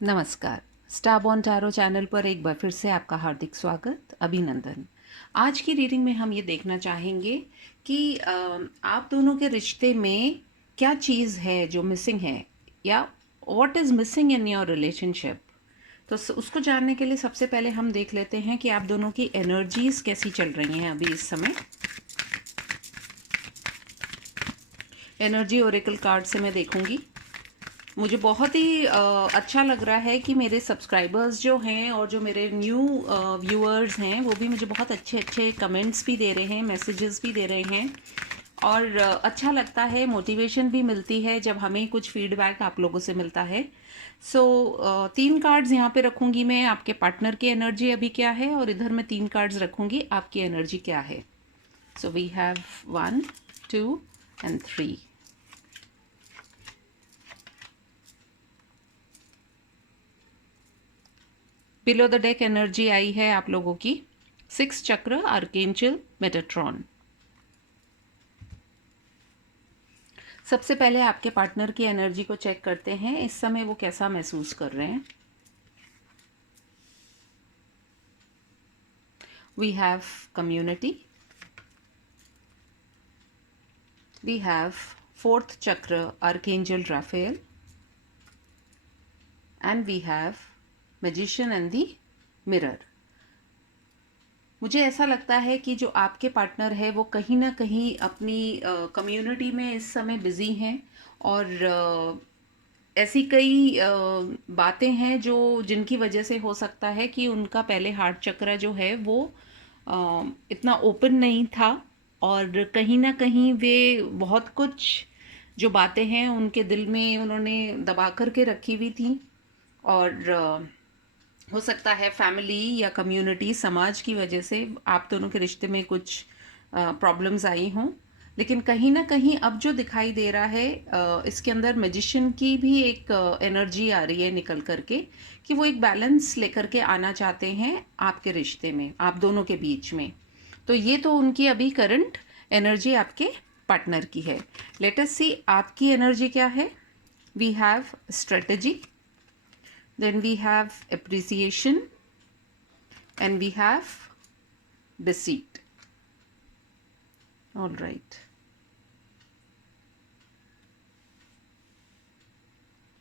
नमस्कार। स्टारबॉर्न tarot channel पर एक बार फिर से आपका हार्दिक स्वागत, अभिनंदन। आज की रीडिंग में हम ये देखना चाहेंगे कि आप दोनों के रिश्ते में क्या चीज़ है जो मिसिंग है, या what is missing in your relationship. तो उसको जानने के लिए सबसे पहले हम देख लेते हैं कि आप दोनों की एनर्जीज कैसी चल रही हैं अभी इस समय। एनर्जी ओरेकल कार्ड से मैं देखूंगी। मुझे बहुत ही अच्छा लग रहा है कि मेरे सब्सक्राइबर्स जो हैं और जो मेरे न्यू व्यूअर्स हैं वो भी मुझे बहुत अच्छे अच्छे कमेंट्स भी दे रहे हैं, मैसेजेस भी दे रहे हैं। और अच्छा लगता है, मोटिवेशन भी मिलती है जब हमें कुछ फीडबैक आप लोगों से मिलता है। सो 3 कार्ड्स यहाँ पे रखूँगी मैं। आपके पार्टनर की एनर्जी अभी क्या है, और इधर मैं 3 कार्ड्स रखूँगी आपकी एनर्जी क्या है। So we have 1, 2 and 3। Below the deck energy आई है आप लोगों की 6 चक्र, आर्केंजल मेटाट्रॉन। सबसे पहले आपके पार्टनर की एनर्जी को चेक करते हैं, इस समय वो कैसा महसूस कर रहे हैं। We have community, we have 4th chakra, archangel Raphael, and we have magician and the mirror. मुझे ऐसा लगता है कि जो आपके पार्टनर है वो कहीं ना कहीं अपनी कम्युनिटी में इस समय बिजी हैं, और ऐसी कई बातें हैं जो जिनकी वजह से हो सकता है कि उनका पहले हार्ट चक्र जो है वो इतना ओपन नहीं था, और कहीं ना कहीं वे बहुत कुछ जो बातें हैं उनके दिल में उन्होंने दबा करके रखी हुई थी। और हो सकता है फैमिली या कम्युनिटी, समाज की वजह से आप दोनों के रिश्ते में कुछ प्रॉब्लम्स आई हों। लेकिन कहीं ना कहीं अब जो दिखाई दे रहा है, इसके अंदर मैजिशियन की भी एक एनर्जी आ रही है निकल करके, कि वो एक बैलेंस लेकर के आना चाहते हैं आपके रिश्ते में, आप दोनों के बीच में। तो ये तो उनकी अभी करंट एनर्जी आपके पार्टनर की है। लेट अस सी आपकी एनर्जी क्या है। We have strategy, then we have appreciation, and we have deceit. All right.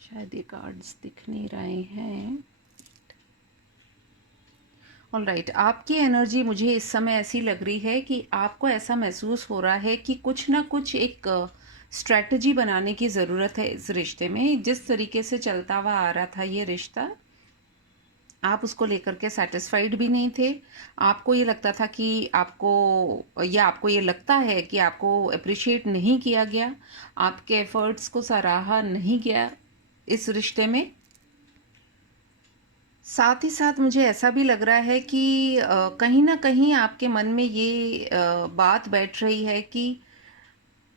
शायद ये कार्ड्स दिख नहीं रहे हैं। ऑल राइट, आपकी एनर्जी मुझे इस समय ऐसी लग रही है कि आपको ऐसा महसूस हो रहा है कि कुछ ना कुछ एक स्ट्रैटेजी बनाने की ज़रूरत है इस रिश्ते में। जिस तरीके से चलता हुआ आ रहा था ये रिश्ता, आप उसको लेकर के सेटिस्फाइड भी नहीं थे। आपको ये लगता था कि आपको ये लगता है कि आपको अप्रिशिएट नहीं किया गया, आपके एफर्ट्स को सराहा नहीं गया इस रिश्ते में। साथ ही साथ मुझे ऐसा भी लग रहा है कि कहीं ना कहीं आपके मन में ये बात बैठ रही है कि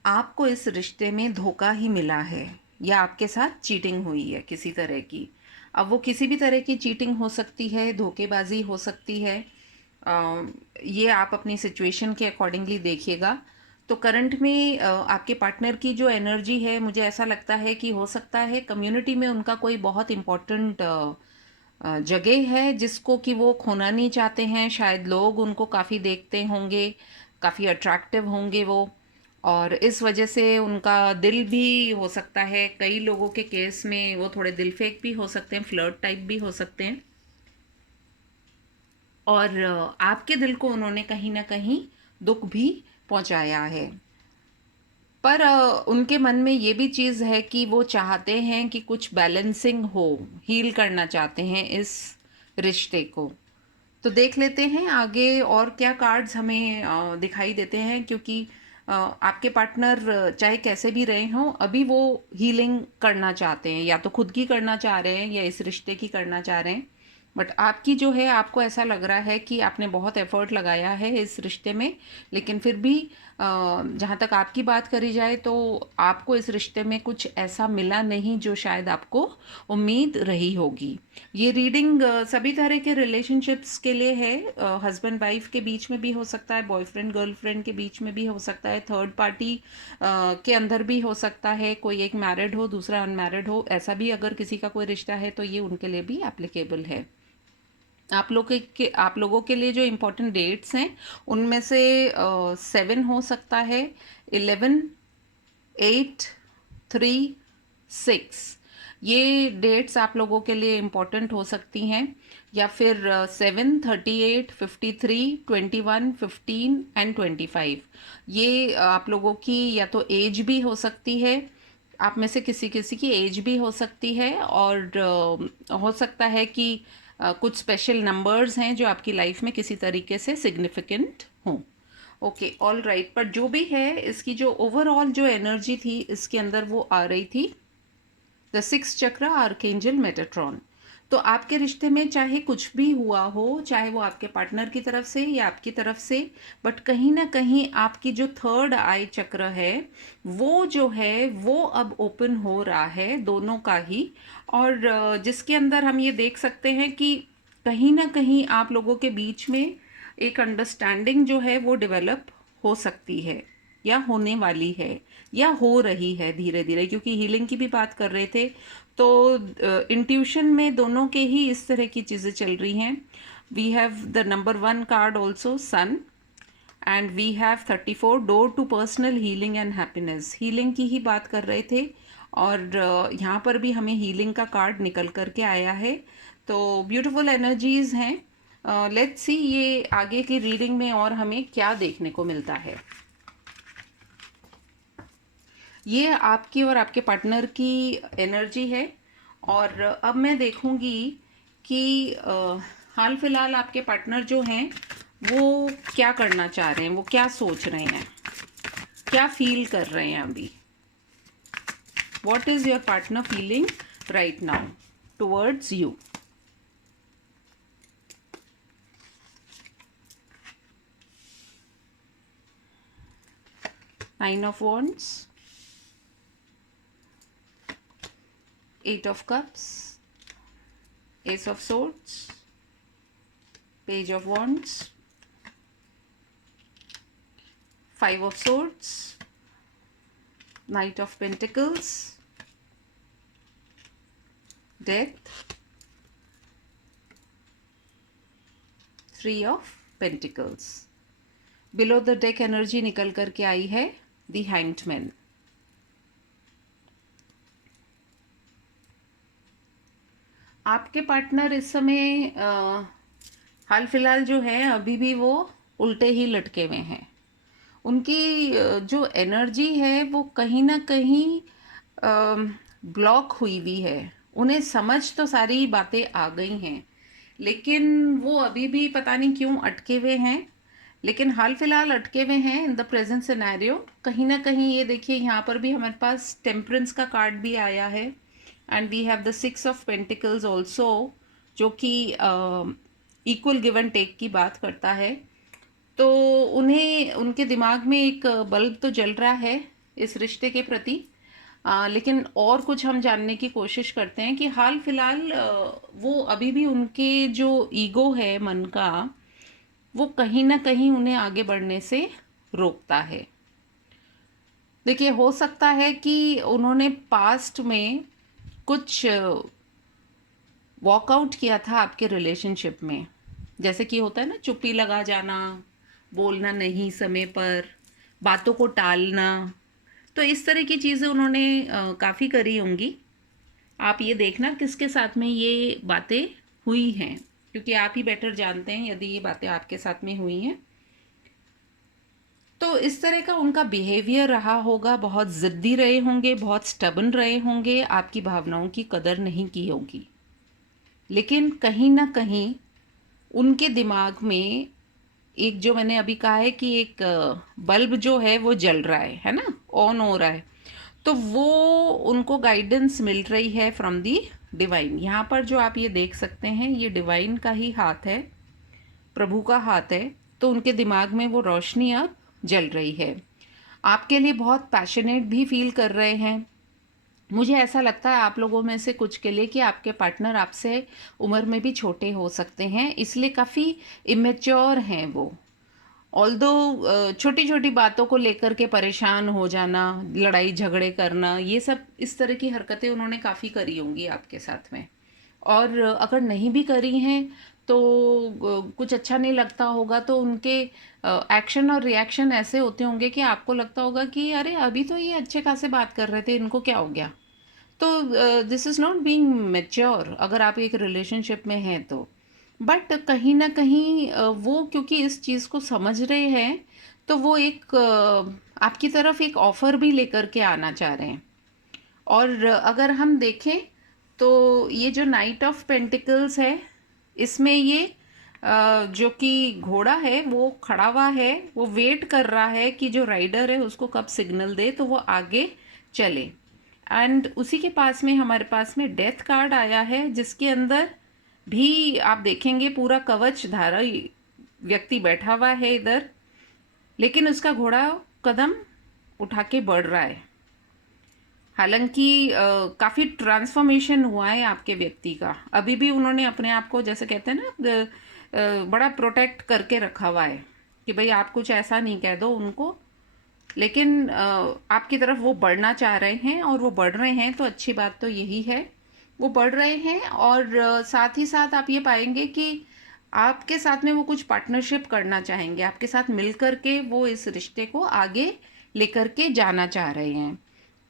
आपको इस रिश्ते में धोखा ही मिला है, या आपके साथ चीटिंग हुई है किसी तरह की। अब वो किसी भी तरह की चीटिंग हो सकती है, धोखेबाजी हो सकती है। ये आप अपनी सिचुएशन के अकॉर्डिंगली देखिएगा। तो करंट में आपके पार्टनर की जो एनर्जी है, मुझे ऐसा लगता है कि हो सकता है कम्युनिटी में उनका कोई बहुत इम्पोर्टेंट जगह है जिसको कि वो खोना नहीं चाहते हैं। शायद लोग उनको काफ़ी देखते होंगे, काफ़ी अट्रैक्टिव होंगे वो, और इस वजह से उनका दिल भी हो सकता है, कई लोगों के केस में वो थोड़े दिल फेक भी हो सकते हैं, फ्लर्ट टाइप भी हो सकते हैं। और आपके दिल को उन्होंने कहीं ना कहीं दुख भी पहुंचाया है। पर उनके मन में ये भी चीज़ है कि वो चाहते हैं कि कुछ बैलेंसिंग हो, हील करना चाहते हैं इस रिश्ते को। तो देख लेते हैं आगे और क्या कार्ड्स हमें दिखाई देते हैं, क्योंकि आपके पार्टनर चाहे कैसे भी रहे हों, अभी वो हीलिंग करना चाहते हैं, या तो खुद की करना चाह रहे हैं या इस रिश्ते की करना चाह रहे हैं। बट आपकी जो है, आपको ऐसा लग रहा है कि आपने बहुत एफर्ट लगाया है इस रिश्ते में, लेकिन फिर भी जहाँ तक आपकी बात करी जाए तो आपको इस रिश्ते में कुछ ऐसा मिला नहीं जो शायद आपको उम्मीद रही होगी। ये रीडिंग सभी तरह के रिलेशनशिप्स के लिए है। हस्बैंड वाइफ के बीच में भी हो सकता है, बॉयफ्रेंड गर्लफ्रेंड के बीच में भी हो सकता है, थर्ड पार्टी के अंदर भी हो सकता है, कोई एक मैरिड हो दूसरा अनमैरिड हो, ऐसा भी अगर किसी का कोई रिश्ता है तो ये उनके लिए भी एप्लीकेबल है। आप लोगों के लिए जो इम्पोर्टेंट डेट्स हैं उनमें से 7 हो सकता है, 11, 8, 3, 6, ये डेट्स आप लोगों के लिए इम्पोर्टेंट हो सकती हैं। या फिर 7, 38, 53, 21, 15 एंड 25, ये आप लोगों की या तो एज भी हो सकती है, आप में से किसी किसी की एज भी हो सकती है, और हो सकता है कि कुछ स्पेशल नंबर्स हैं जो आपकी लाइफ में किसी तरीके से सिग्निफिकेंट हों। Okay, all right. पर जो भी है, इसकी जो ओवरऑल जो एनर्जी थी इसके अंदर वो आ रही थी द 6th चक्र, आर्कएंजल मेटाट्रॉन। तो आपके रिश्ते में चाहे कुछ भी हुआ हो, चाहे वो आपके पार्टनर की तरफ से या आपकी तरफ से, बट कहीं ना कहीं आपकी जो थर्ड आई चक्र है वो जो है वो अब ओपन हो रहा है, दोनों का ही। और जिसके अंदर हम ये देख सकते हैं कि कहीं ना कहीं आप लोगों के बीच में एक अंडरस्टैंडिंग जो है वो डेवलप हो सकती है, या होने वाली है, या हो रही है धीरे धीरे, क्योंकि हीलिंग की भी बात कर रहे थे। तो इंट्यूशन में दोनों के ही इस तरह की चीज़ें चल रही हैं। We have the number 1 card also, sun, and we have 34, door to personal healing and happiness. Healing की ही बात कर रहे थे, और यहाँ पर भी हमें हीलिंग का कार्ड निकल करके आया है। तो ब्यूटीफुल एनर्जीज हैं। लेट्स सी ये आगे की रीडिंग में और हमें क्या देखने को मिलता है। ये आपकी और आपके पार्टनर की एनर्जी है, और अब मैं देखूंगी कि हाल फिलहाल आपके पार्टनर जो हैं वो क्या करना चाह रहे हैं, वो क्या सोच रहे हैं, क्या फील कर रहे हैं अभी। What is your partner feeling right now towards you. Nine of Wands, 8 of Cups, Ace of Swords, Page of Wands, 5 of Swords, Knight of Pentacles, Death, 3 of Pentacles। Below the deck energy निकल करके आई है the hanged man. आपके partner इस समय हाल फिलहाल जो है अभी भी वो उल्टे ही लटके हुए हैं। उनकी जो एनर्जी है वो कहीं ना कहीं ब्लॉक हुई हुई है। उन्हें समझ तो सारी बातें आ गई हैं, लेकिन वो अभी भी पता नहीं क्यों अटके हुए हैं। लेकिन हाल फिलहाल अटके हुए हैं इन द प्रेजेंट सिनेरियो। कहीं ना कहीं ये देखिए, यहाँ पर भी हमारे पास टेम्परेंस का कार्ड भी आया है, and we have the 6 of pentacles also, जो कि इक्वल गिव एंड टेक की बात करता है। तो उन्हें, उनके दिमाग में एक बल्ब तो जल रहा है इस रिश्ते के प्रति, लेकिन और कुछ हम जानने की कोशिश करते हैं कि हाल फिलहाल वो अभी भी, उनके जो ईगो है मन का, वो कहीं ना कहीं उन्हें आगे बढ़ने से रोकता है। देखिए, हो सकता है कि उन्होंने पास्ट में कुछ वॉकआउट किया था आपके रिलेशनशिप में, जैसे कि होता है ना, चुप्पी लगा जाना, बोलना नहीं समय पर, बातों को टालना। तो इस तरह की चीज़ें उन्होंने काफ़ी करी होंगी। आप ये देखना किसके साथ में ये बातें हुई हैं, क्योंकि आप ही बेटर जानते हैं यदि ये बातें आपके साथ में हुई हैं। तो इस तरह का उनका बिहेवियर रहा होगा, बहुत ज़िद्दी रहे होंगे, बहुत स्टबन रहे होंगे, आपकी भावनाओं की कदर नहीं की होगी। लेकिन कहीं ना कहीं उनके दिमाग में एक, जो मैंने अभी कहा है कि एक बल्ब जो है वो जल रहा है ना, ऑन हो रहा है। तो वो उनको गाइडेंस मिल रही है फ्रॉम दी डिवाइन, यहाँ पर जो आप ये देख सकते हैं ये डिवाइन का ही हाथ है, प्रभु का हाथ है। तो उनके दिमाग में वो रोशनी अब जल रही है, आपके लिए बहुत पैशनेट भी फील कर रहे हैं। मुझे ऐसा लगता है आप लोगों में से कुछ के लिए कि आपके पार्टनर आपसे उम्र में भी छोटे हो सकते हैं, इसलिए काफ़ी इमेच्योर हैं वो। ऑल्दो छोटी छोटी बातों को लेकर के परेशान हो जाना, लड़ाई झगड़े करना, ये सब इस तरह की हरकतें उन्होंने काफ़ी करी होंगी आपके साथ में। और अगर नहीं भी करी हैं तो कुछ अच्छा नहीं लगता होगा, तो उनके एक्शन और रिएक्शन ऐसे होते होंगे कि आपको लगता होगा कि अरे अभी तो ये अच्छे खासे बात कर रहे थे, इनको क्या हो गया। तो this is not being mature अगर आप एक रिलेशनशिप में हैं तो। बट कहीं ना कहीं वो क्योंकि इस चीज़ को समझ रहे हैं, तो वो एक आपकी तरफ एक ऑफ़र भी लेकर के आना चाह रहे हैं। और अगर हम देखें तो ये जो नाइट ऑफ पेंटिकल्स है, इसमें ये जो कि घोड़ा है वो खड़ा हुआ है, वो वेट कर रहा है कि जो राइडर है उसको कब सिग्नल दे तो वो आगे चले। एंड उसी के पास में हमारे पास में डेथ कार्ड आया है, जिसके अंदर भी आप देखेंगे पूरा कवच धारी व्यक्ति बैठा हुआ है इधर, लेकिन उसका घोड़ा कदम उठा के बढ़ रहा है। हालांकि काफ़ी ट्रांसफॉर्मेशन हुआ है आपके व्यक्ति का, अभी भी उन्होंने अपने आप को जैसे कहते हैं ना बड़ा प्रोटेक्ट करके रखा हुआ है कि भाई आप कुछ ऐसा नहीं कह दो उनको। लेकिन आपकी तरफ वो बढ़ना चाह रहे हैं और वो बढ़ रहे हैं, तो अच्छी बात तो यही है वो बढ़ रहे हैं। और साथ ही साथ आप ये पाएंगे कि आपके साथ में वो कुछ पार्टनरशिप करना चाहेंगे, आपके साथ मिलकर के वो इस रिश्ते को आगे लेकर के जाना चाह रहे हैं।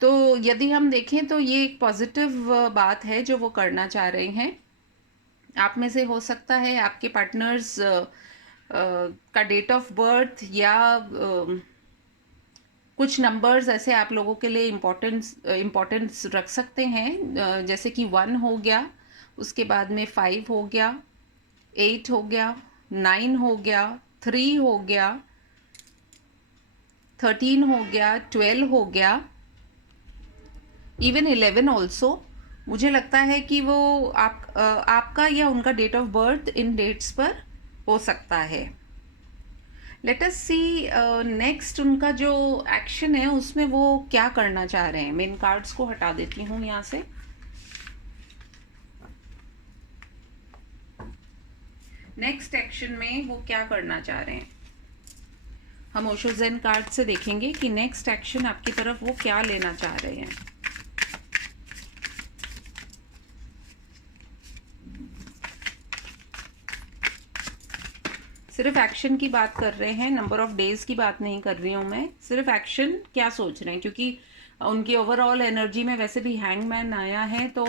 तो यदि हम देखें तो ये एक पॉजिटिव बात है जो वो करना चाह रहे हैं। आप में से हो सकता है आपके पार्टनर्स का डेट ऑफ बर्थ या कुछ नंबर्स ऐसे आप लोगों के लिए इम्पोर्टेंस रख सकते हैं, जैसे कि 1 हो गया, उसके बाद में 5 हो गया, 8 हो गया, 9 हो गया, 3 हो गया, 13 हो गया, 12 हो गया, इवन 11 ऑल्सो। मुझे लगता है कि वो आपका या उनका डेट ऑफ बर्थ इन डेट्स पर हो सकता है। लेट अस सी नेक्स्ट उनका जो एक्शन है उसमें वो क्या करना चाह रहे हैं। मैं इन कार्ड्स को हटा देती हूँ यहाँ से। नेक्स्ट एक्शन में वो क्या करना चाह रहे हैं, हम ओशो ज़ेन कार्ड से देखेंगे कि नेक्स्ट एक्शन आपकी तरफ वो क्या लेना चाह रहे हैं। सिर्फ एक्शन की बात कर रहे हैं, नंबर ऑफ डेज की बात नहीं कर रही हूँ मैं, सिर्फ एक्शन क्या सोच रहे हैं, क्योंकि उनकी ओवरऑल एनर्जी में वैसे भी हैंगमैन आया है, तो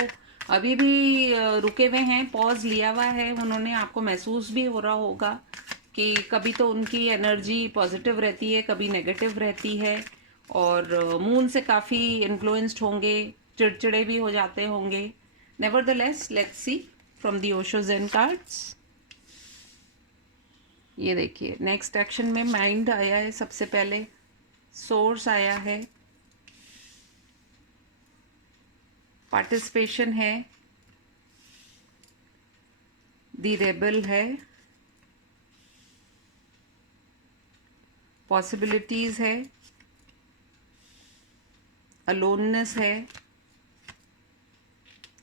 अभी भी रुके हुए हैं, पॉज लिया हुआ है उन्होंने। आपको महसूस भी हो रहा होगा कि कभी तो उनकी एनर्जी पॉजिटिव रहती है, कभी नेगेटिव रहती है, और मून से काफ़ी इन्फ्लुएंस्ड होंगे, चिड़चिड़े भी हो जाते होंगे। Nevertheless let's see from the Osho Zen cards. ये देखिए नेक्स्ट एक्शन में माइंड आया है, सबसे पहले सोर्स आया है, पार्टिसिपेशन है, द रेबल है, पॉसिबिलिटीज है, अलोननेस है,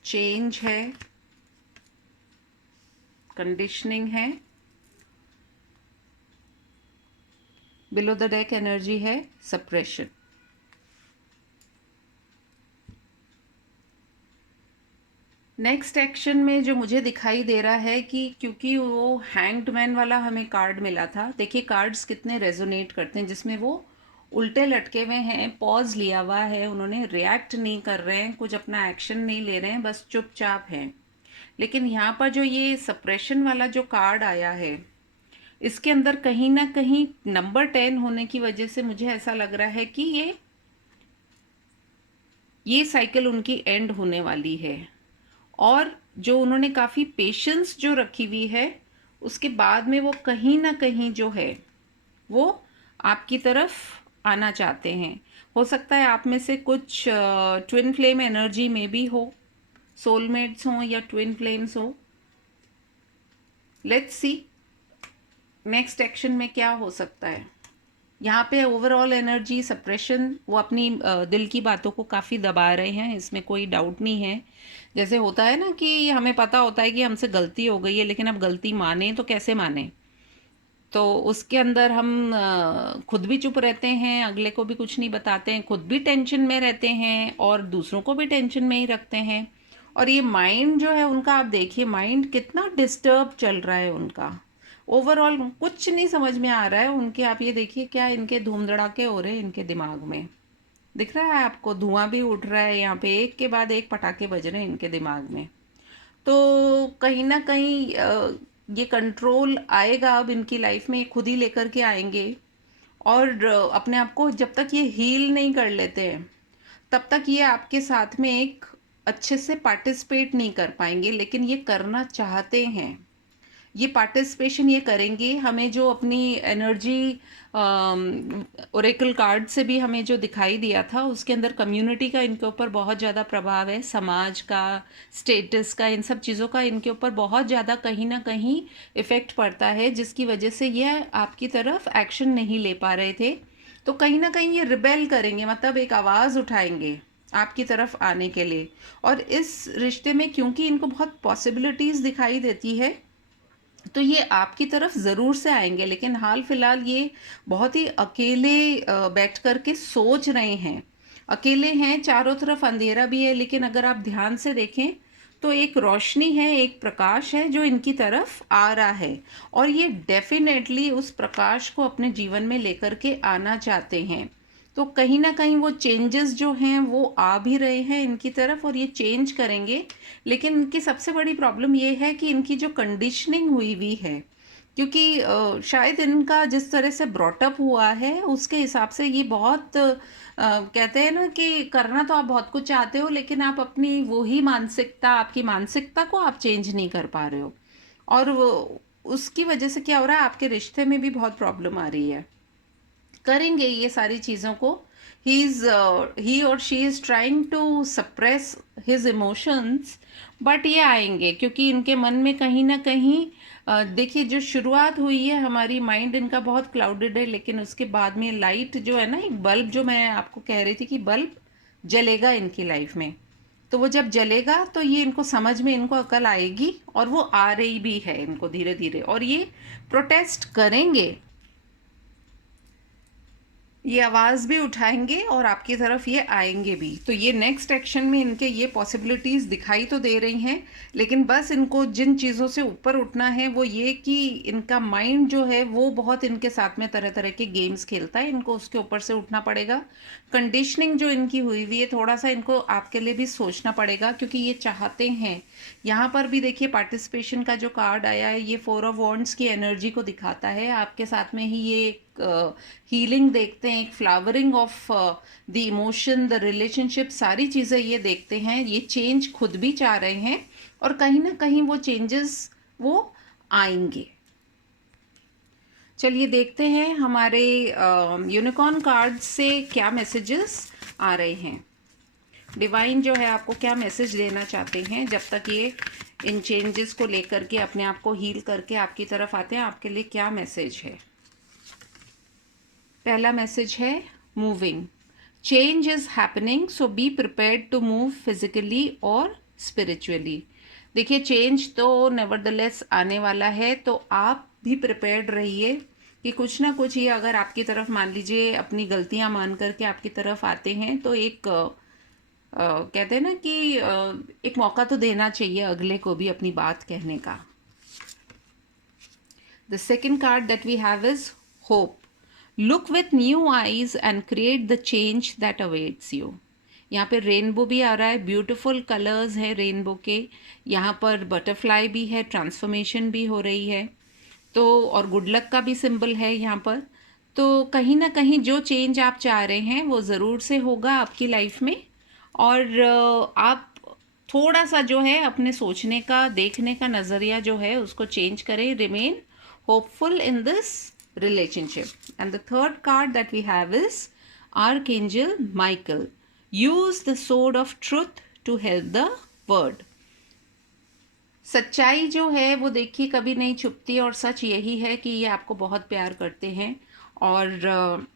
चेंज है, कंडीशनिंग है, बिलो द डेक एनर्जी है, सप्रेशन। नेक्स्ट एक्शन में जो मुझे दिखाई दे रहा है कि क्योंकि वो हैंग्ड मैन वाला हमें कार्ड मिला था, देखिए कार्ड्स कितने रेजोनेट करते हैं, जिसमें वो उल्टे लटके हुए हैं, पॉज लिया हुआ है उन्होंने, रिएक्ट नहीं कर रहे हैं, कुछ अपना एक्शन नहीं ले रहे हैं, बस चुपचाप हैं। लेकिन यहाँ पर जो ये सप्रेशन वाला जो कार्ड आया है, इसके अंदर कहीं ना कहीं नंबर 10 होने की वजह से मुझे ऐसा लग रहा है कि ये साइकिल उनकी एंड होने वाली है। और जो उन्होंने काफ़ी पेशेंस जो रखी हुई है, उसके बाद में वो कहीं ना कहीं जो है वो आपकी तरफ आना चाहते हैं। हो सकता है आप में से कुछ ट्विन फ्लेम एनर्जी में भी हो, सोलमेट्स हों या ट्विन फ्लेम्स हो। लेट्स सी नेक्स्ट एक्शन में क्या हो सकता है। यहाँ पे ओवरऑल एनर्जी सप्रेशन, वो अपनी दिल की बातों को काफ़ी दबा रहे हैं, इसमें कोई डाउट नहीं है। जैसे होता है ना कि हमें पता होता है कि हमसे गलती हो गई है, लेकिन अब गलती माने तो कैसे माने, तो उसके अंदर हम खुद भी चुप रहते हैं, अगले को भी कुछ नहीं बताते हैं, खुद भी टेंशन में रहते हैं और दूसरों को भी टेंशन में ही रखते हैं। और ये माइंड जो है उनका, आप देखिए माइंड कितना डिस्टर्ब चल रहा है उनका, ओवरऑल कुछ नहीं समझ में आ रहा है उनके। आप ये देखिए क्या इनके धूम धड़ाके हो रहे हैं इनके दिमाग में, दिख रहा है आपको, धुआं भी उठ रहा है यहाँ पे, एक के बाद एक पटाखे बज रहे हैं इनके दिमाग में। तो कहीं ना कहीं ये कंट्रोल आएगा अब इनकी लाइफ में, खुद ही लेकर के आएंगे। और अपने आप को जब तक ये हील नहीं कर लेते हैं तब तक ये आपके साथ में एक अच्छे से पार्टिसिपेट नहीं कर पाएंगे, लेकिन ये करना चाहते हैं। ये पार्टिसिपेशन ये करेंगे। हमें जो अपनी एनर्जी ओरेकल कार्ड से भी हमें जो दिखाई दिया था, उसके अंदर कम्युनिटी का इनके ऊपर बहुत ज़्यादा प्रभाव है, समाज का, स्टेटस का, इन सब चीज़ों का इनके ऊपर बहुत ज़्यादा कहीं ना कहीं इफ़ेक्ट पड़ता है, जिसकी वजह से ये आपकी तरफ एक्शन नहीं ले पा रहे थे। तो कहीं ना कहीं ये रिबेल करेंगे, मतलब एक आवाज़ उठाएंगे आपकी तरफ आने के लिए। और इस रिश्ते में क्योंकि इनको बहुत पॉसिबिलिटीज़ दिखाई देती है, तो ये आपकी तरफ ज़रूर से आएंगे। लेकिन हाल फिलहाल ये बहुत ही अकेले बैठ कर के सोच रहे हैं, अकेले हैं, चारों तरफ अंधेरा भी है, लेकिन अगर आप ध्यान से देखें तो एक रोशनी है, एक प्रकाश है जो इनकी तरफ आ रहा है, और ये डेफिनेटली उस प्रकाश को अपने जीवन में लेकर के आना चाहते हैं। तो कहीं ना कहीं वो चेंजेस जो हैं वो आ भी रहे हैं इनकी तरफ, और ये चेंज करेंगे। लेकिन इनकी सबसे बड़ी प्रॉब्लम ये है कि इनकी जो कंडीशनिंग हुई हुई है, क्योंकि शायद इनका जिस तरह से ब्रॉटअप हुआ है उसके हिसाब से ये बहुत कहते हैं ना कि करना तो आप बहुत कुछ चाहते हो, लेकिन आप अपनी वो ही मानसिकता, आपकी मानसिकता को आप चेंज नहीं कर पा रहे हो। और वो उसकी वजह से क्या हो रहा है, आपके रिश्ते में भी बहुत प्रॉब्लम आ रही है। करेंगे ये सारी चीज़ों को, ही और she is trying to suppress his emotions, but ये आएंगे क्योंकि इनके मन में कहीं ना कहीं देखिए जो शुरुआत हुई है, हमारी माइंड इनका बहुत क्लाउडेड है, लेकिन उसके बाद में लाइट जो है ना, एक बल्ब जो मैं आपको कह रही थी कि बल्ब जलेगा इनकी लाइफ में, तो वो जब जलेगा तो ये इनको समझ में, इनको अकल आएगी, और वो आ रही भी है इनको धीरे धीरे, और ये प्रोटेस्ट करेंगे, ये आवाज़ भी उठाएंगे और आपकी तरफ ये आएंगे भी। तो ये नेक्स्ट एक्शन में इनके ये पॉसिबिलिटीज़ दिखाई तो दे रही हैं, लेकिन बस इनको जिन चीज़ों से ऊपर उठना है वो ये कि इनका माइंड जो है वो बहुत इनके साथ में तरह तरह के गेम्स खेलता है, इनको उसके ऊपर से उठना पड़ेगा। कंडीशनिंग जो इनकी हुई हुई है, थोड़ा सा इनको आपके लिए भी सोचना पड़ेगा, क्योंकि ये चाहते हैं। यहाँ पर भी देखिए पार्टिसिपेशन का जो कार्ड आया है, ये 4 ऑफ वॉन्ड्स की एनर्जी को दिखाता है। आपके साथ में ही ये हीलिंग देखते हैं, एक flowering of the emotion, the relationship, सारी चीज़ें ये देखते हैं। ये चेंज खुद भी चाह रहे हैं, और कहीं ना कहीं वो चेंजेस वो आएंगे। चलिए देखते हैं हमारे यूनिकॉर्न कार्ड से क्या मैसेजेस आ रहे हैं। डिवाइन जो है आपको क्या मैसेज देना चाहते हैं जब तक ये इन चेंजेस को लेकर के अपने आप को हील करके आपकी तरफ आते हैं, आपके लिए क्या मैसेज है। पहला मैसेज है moving, change is happening, so be prepared to move physically और स्पिरिचुअली। देखिए चेंज तो नेवरदलेस आने वाला है, तो आप भी प्रिपेयर्ड रहिए कि कुछ ना कुछ ये अगर आपकी तरफ, मान लीजिए अपनी गलतियां मान करके आपकी तरफ आते हैं, तो एक कहते हैं ना कि एक मौका तो देना चाहिए अगले को भी अपनी बात कहने का। The second card that we have is hope, look with new eyes and create the change that awaits you. यहाँ पे रेनबो भी आ रहा है, ब्यूटीफुल कलर्स है रेनबो के, यहाँ पर बटरफ्लाई भी है, ट्रांसफॉर्मेशन भी हो रही है, तो और गुड लक का भी सिंबल है यहाँ पर। तो कहीं ना कहीं जो चेंज आप चाह रहे हैं वो ज़रूर से होगा आपकी लाइफ में, और आप थोड़ा सा जो है अपने सोचने का, देखने का नज़रिया जो है उसको चेंज करें। Remain hopeful in this relationship. And the third card that we have is Archangel Michael. Use the sword of truth to help the world. सच्चाई जो है वो देखिए कभी नहीं छुपती, और सच यही है कि ये आपको बहुत प्यार करते हैं, और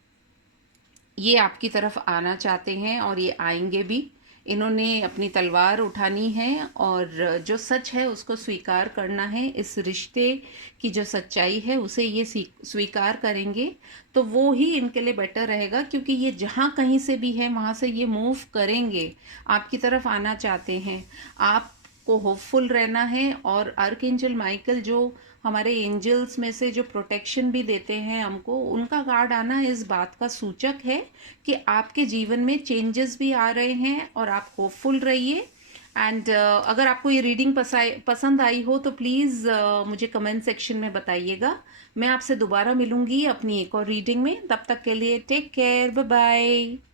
ये आपकी तरफ आना चाहते हैं और ये आएंगे भी। इन्होंने अपनी तलवार उठानी है और जो सच है उसको स्वीकार करना है। इस रिश्ते की जो सच्चाई है उसे ये स्वीकार करेंगे तो वो ही इनके लिए बेटर रहेगा, क्योंकि ये जहाँ कहीं से भी है वहाँ से ये मूव करेंगे, आपकी तरफ आना चाहते हैं। आपको होपफुल रहना है, और आर्कएंजल माइकल जो हमारे एंजल्स में से जो प्रोटेक्शन भी देते हैं हमको, उनका कार्ड आना इस बात का सूचक है कि आपके जीवन में चेंजेस भी आ रहे हैं, और आप होपफुल रहिए। एंड अगर आपको ये रीडिंग पसंद आई हो तो प्लीज़ मुझे कमेंट सेक्शन में बताइएगा। मैं आपसे दोबारा मिलूंगी अपनी एक और रीडिंग में। तब तक के लिए टेक केयर, बाय बाय।